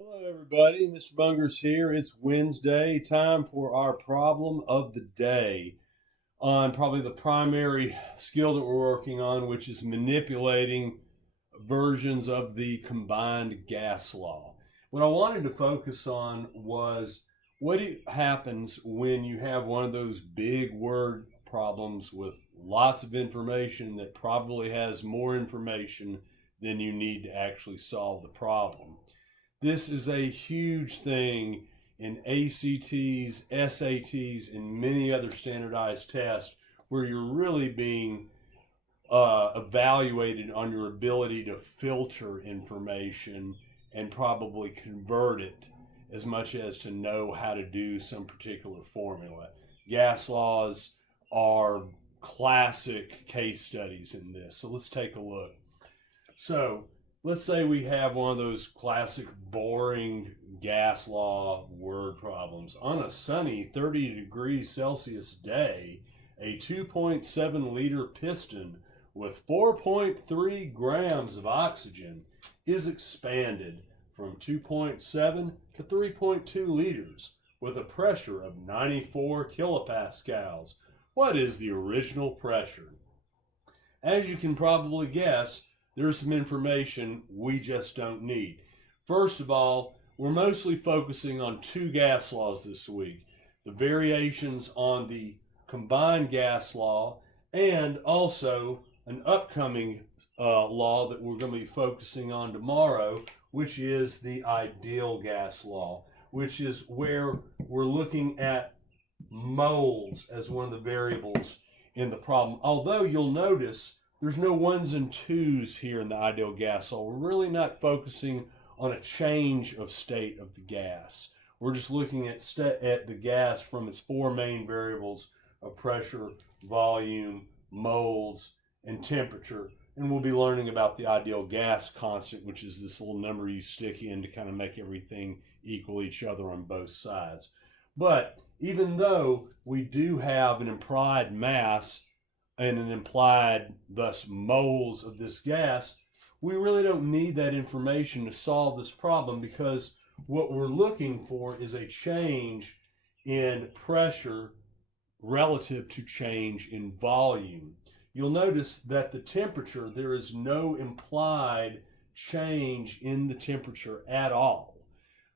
Hello, everybody. Mr. Bunger's here. It's Wednesday, time for our problem of the day on probably the primary skill that we're working on, which is manipulating versions of the combined gas law. What I wanted to focus on was what happens when you have one of those big word problems with lots of information that probably has more information than you need to actually solve the problem. This is a huge thing in ACTs, SATs, and many other standardized tests where you're really being evaluated on your ability to filter information and probably convert it as much as to know how to do some particular formula. Gas laws are classic case studies in this. So let's take a look. So let's say we have one of those classic boring gas law word problems. On a sunny 30 degrees Celsius day, a 2.7 liter piston with 4.3 grams of oxygen is expanded from 2.7 to 3.2 liters with a pressure of 94 kilopascals. What is the original pressure? As you can probably guess, there's some information we just don't need. First of all, we're mostly focusing on two gas laws this week, the variations on the combined gas law and also an upcoming law that we're going to be focusing on tomorrow, which is the ideal gas law, which is where we're looking at moles as one of the variables in the problem. Although you'll notice there's no ones and twos here in the ideal gas law. We're really not focusing on a change of state of the gas. We're just looking at the gas from its four main variables of pressure, volume, moles, and temperature. And we'll be learning about the ideal gas constant, which is this little number you stick in to kind of make everything equal each other on both sides. But even though we do have an implied mass and an implied, thus, moles of this gas, we really don't need that information to solve this problem because what we're looking for is a change in pressure relative to change in volume. You'll notice that the temperature, there is no implied change in the temperature at all.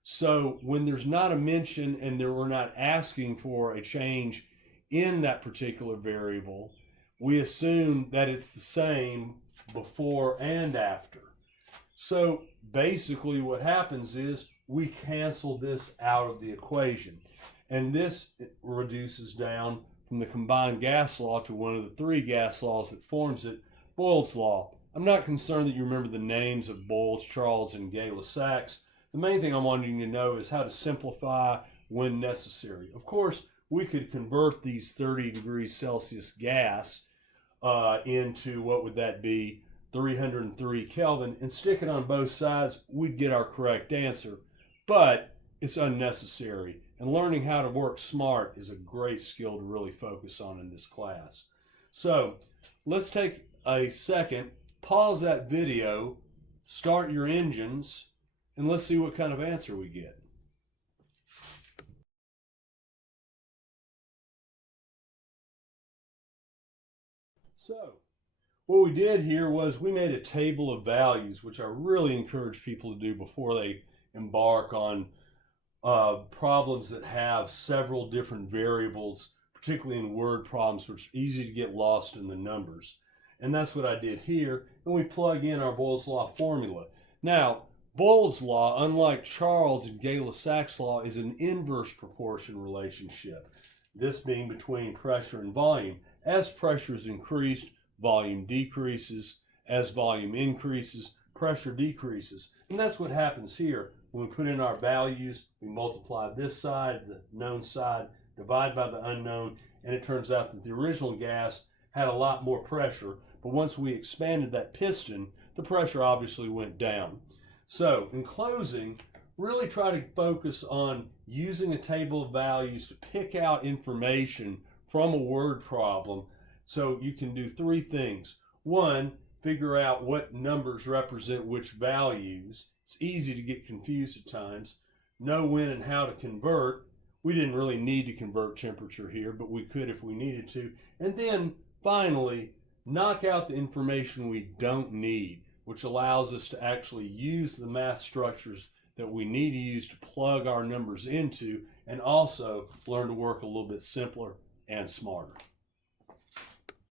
So when there's not a mention and we're not asking for a change in that particular variable, we assume that it's the same before and after. So basically what happens is we cancel this out of the equation. And this reduces down from the combined gas law to one of the three gas laws that forms it, Boyle's law. I'm not concerned that you remember the names of Boyle's, Charles, and Gay-Lussac's. The main thing I'm wanting you to know is how to simplify when necessary. Of course, we could convert these 30 degrees Celsius gas into, what would that be, 303 Kelvin, and stick it on both sides, we'd get our correct answer. But it's unnecessary. And learning how to work smart is a great skill to really focus on in this class. So let's take a second, pause that video, start your engines, and let's see what kind of answer we get. So what we did here was we made a table of values, which I really encourage people to do before they embark on problems that have several different variables, particularly in word problems, which are easy to get lost in the numbers. And that's what I did here. And we plug in our Boyle's law formula. Now, Boyle's law, unlike Charles and Gay-Lussac's law, is an inverse proportion relationship, this being between pressure and volume. As pressure is increased, volume decreases. As volume increases, pressure decreases. And that's what happens here. When we put in our values, we multiply this side, the known side, divide by the unknown, and it turns out that the original gas had a lot more pressure. But once we expanded that piston, the pressure obviously went down. So in closing, really try to focus on using a table of values to pick out information from a word problem. So you can do three things. One, figure out what numbers represent which values. It's easy to get confused at times. Know when and how to convert. We didn't really need to convert temperature here, but we could if we needed to. And then finally, knock out the information we don't need, which allows us to actually use the math structures that we need to use to plug our numbers into, and also learn to work a little bit simpler and smarter.